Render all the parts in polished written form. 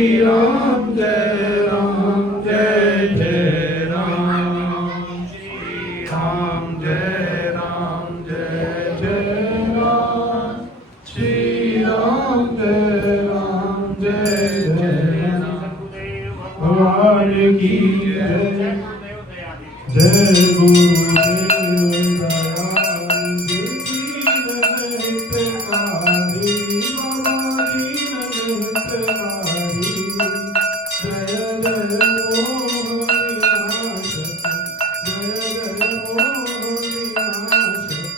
Ram Jai Ram Jai Jai Ram Shri Ram Jai Ram Jai Jai Ram Shri Ram Jai Ram Jai Jai Ram भगवान की जय जय गुरुदेव दयाल दीन हितकारी बाबा दीन हितकारी जय जय मोहन विनाशक जय जय मोहन विनाशक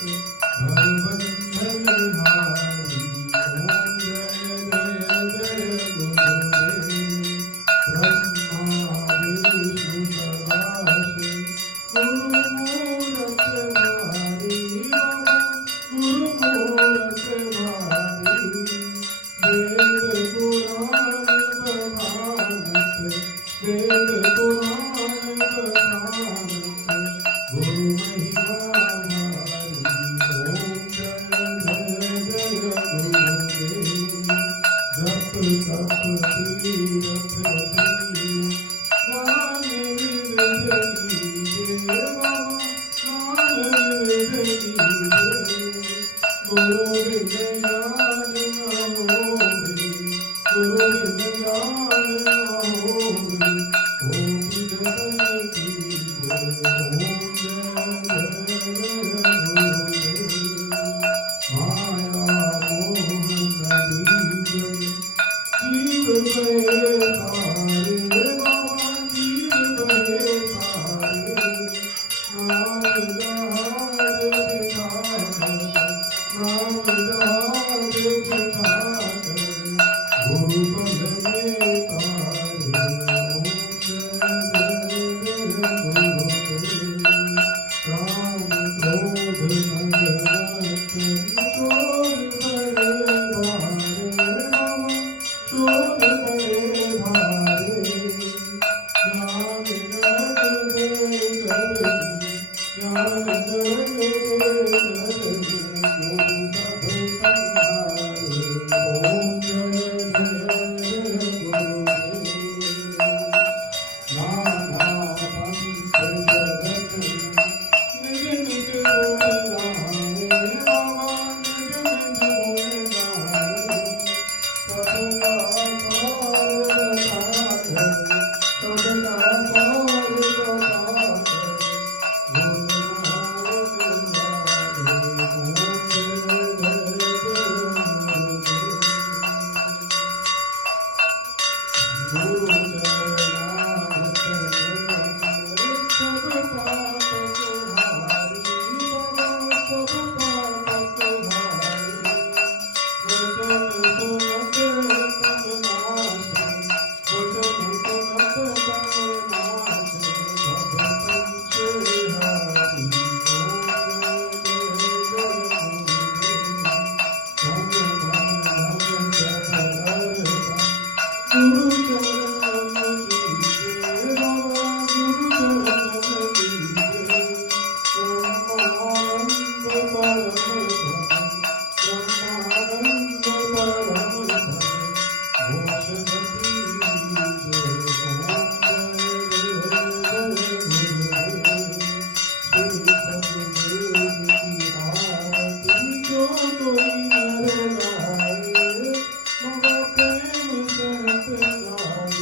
भवबंधन हारी ओम जय जय जय गुरुदेव ब्रह्मा विष्णु सदाशिव गुरुमूर्त भारी बाबा गुरुमूर्त भारी वेद पुराण बखानत वेद पुराण बखानत गुरु महिमा भारी ओम जय जय जय गुरुदेव जप तप तीरथ दी ज्ञान विविध कीजिए बाबा ज्ञान विविध कीजिए गुरु बिन ज्ञान न होवे गुरु बिन ज्ञान न होवे ओम जय कीजिए ओम जय गुरुदेव माया मोह नदीजन जीव गए तारे बाबा जीव गए तारे नाम जहाज बिठाकर नाम जहाज बिठाकर गुरु पद में तारे ओम जय जय गुरुदेव राम क्रोध मद क्रोध बड़े भारे बाबा क्रोध बड़े भारे ज्ञान नर दे कर ज्ञान नर दे कर गुरु सब संभारे ओम जय जय गुरुदेव नाना पंथ जगत निज निज गुण गावे बाबा निज निज गुण गावे सबका सार सागर सबका सार सागर गुरु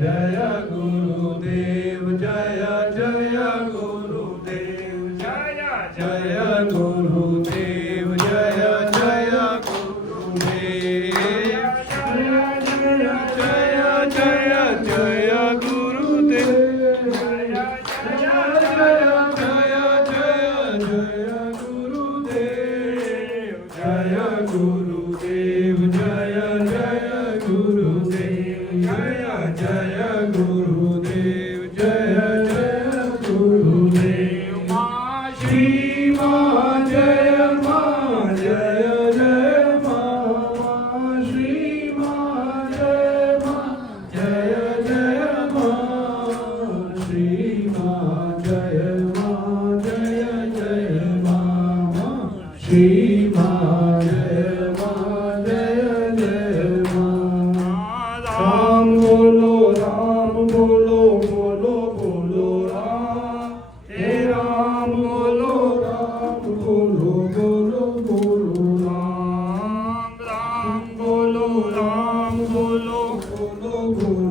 जय गुरुदेव जय जय गुरुदेव जय जय गुरुदेव जय जय गुरुदेव जय जय जय जय गुरुदेव जय जय जय जय गुरुदेव जय गुरुदेव जय जय गुरुदेव जय जय गुरुदेव जय जय गुरुदेव मा श्री मा जय मा जय जय मा श्री मा जय मा जय जय मा श्री मा जय मा जय जय मा श्री मा जय मा जय जय मा राम बोलो बोलो बोलो राम हे राम बोलो बोलो राम राम बोलो बोलो